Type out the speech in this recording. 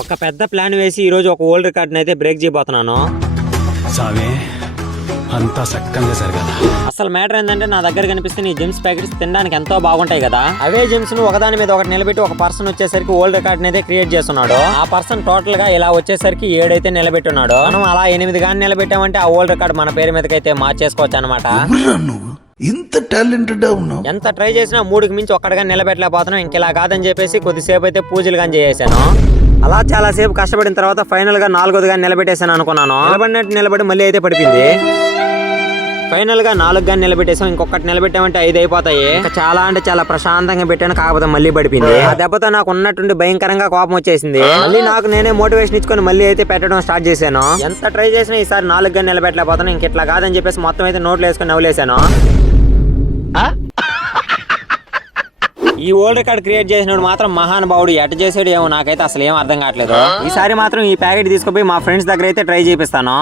ఒక పెద్ద ప్లాన్ వేసి ఈ రోజు ఒక ఓల్డ్ రికార్డ్ అయితే బ్రేక్ చేయబోతున్నాను. సామే అంతా సక్కంగా జరగాల. అసలు మ్యాటర్ ఏంటంటే నా దగ్గర కనిపిస్తే ఈ జెమ్స్ ప్యాకెట్స్ తినడానికి ఎంతో బాగుంటాయి కదా. అవే జెమ్స్ ను ఒకదాని మీద ఒకటి నిలబెట్టి ఒక పర్సన్ వచ్చేసరికి ఓల్డ్ రికార్డ్ అయితే క్రియేట్ చేస్తున్నాడు. ఆ పర్సన్ టోటల్ గా ఇలా వచ్చేసరికి 7 అయితే నిలబెట్టున్నాడు. మనం అలా 8 గాని నిలబెట్టామంటే ఆ ఓల్డ్ రికార్డ్ మన పేరు మీదకైతే మార్చేసుకోవచ్చు అనమాట. ఇంత టాలెంటెడ్ ఉన్నావు. ఎంత ట్రై చేసినా 3కి మించి ఒక్కడిగా నిలబెట్టలేకపోతున్నాం. ఇంకెలా కాదని చెప్పేసి కొద్దిసేపు అయితే పూజలు గాని చేసేసాను. అలా చాలా సేపు కష్టపడిన తర్వాత ఫైనల్ గా 4ది గాని నిలబెట్టేసాను అనుకున్నాను. నిలబడి మళ్ళీ అయితే పడిపోయింది. ఫైనల్ గా 4 గాని నిలబెట్టేసాం. ఇంకొకటి నిలబెట్టామంటే 5 అయిపోతాయి. చాలా అంటే చాలా ప్రశాంతంగా పెట్టాను, కాకపోతే మళ్ళీ పడిపోయింది. ఆ దెబ్బతో నాకు ఉన్నట్టుండి భయంకరంగా కోపం వచ్చేసింది. మళ్ళీ నాకు నేనే మోటివేషన్ ఇచ్చుకొని మళ్ళీ అయితే పెట్టడం స్టార్ట్ చేశాను. ఎంత ట్రై చేసినా ఈసారి 4 గాని నిలబెట్టలేకపోతాను. ఇంకెట్లా కాదని చెప్పేసి మొత్తం అయితే నోట్లు వేసుకొని నవ్వులేసాను. ఈ ఓల్డ్ రికార్డ్ క్రియేట్ చేసినప్పుడు మాత్రం మహానుభావుడు ఎట చేసాడు ఏమో నాకైతే అసలు ఏం అర్థం కావట్లేదు. ఈసారి మాత్రం ఈ ప్యాకెట్ తీసుకుపోయి మా ఫ్రెండ్స్ దగ్గర అయితే ట్రై చేపిస్తాను.